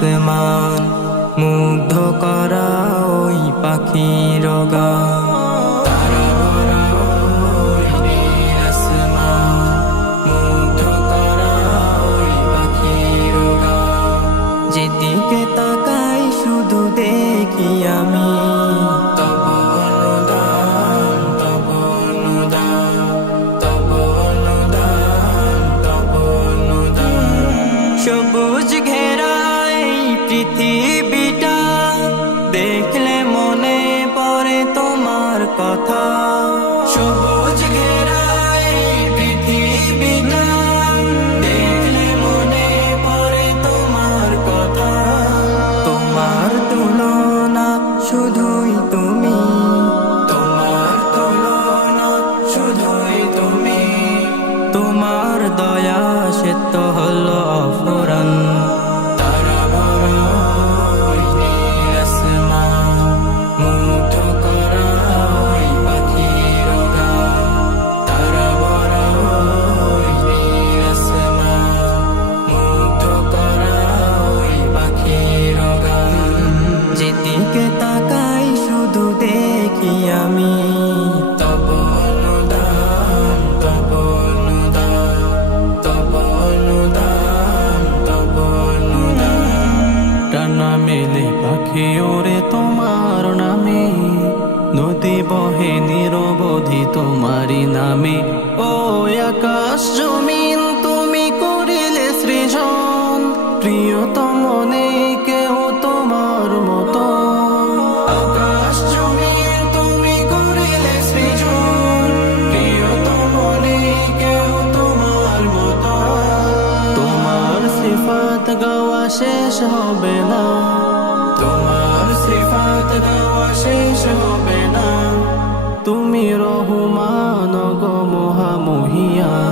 আসমান, মুগ্ধ করা ওই পাখির গান। তারা ভরা ওই নীল আসমান, মুগ্ধ করা ওই পাখির গান। যেদিকে তাকাই শুধু দেখি আমি তব অনুদান, তব অনুদান, তব অনুদান, তব অনুদান। সবুজ ঘেরা এই পৃথিবীটা দেখলে মনে পড়ে তোমার কথা। সবুজ ঘেরা এই পৃথিবীটা দেখলে মনে পড়ে তোমার কথা। তোমার তুলনা শুধুই তুমি, তোমার তুলনা শুধুই তুমি। তোমার দয়া সে তো হলো অফুরান। তারা ভরা ওই নীল আসমান, মুগ্ধ করা ওই পাখির গান। তারা ভরা ওই নীল আসমান, মুগ্ধ করা ওই পাখির গান। যেদিকে তাকাই শুধু দেখি আমি তব অনুদান, তব অনুদান, তব অনুদান, তব অনুদান। টানা মেলে পাখি ওরে তোমার নামে, নদী বহে নিরবধি তোমারই নামে। ও আকাশ জমিন তুমি করিলে সৃজন, প্রিয়তম নেই কেউ তোমার মতো। আকাশ জমিন তুমি করিলে সৃজন, প্রিয়তম নেই কেউ তোমার মতো। তোমার সিফাত গাওয়া শেষ হবে না, তোমার সিফাত গাওয়া শেষ হবে না। তুমি রহমান গো মহামহিয়ান।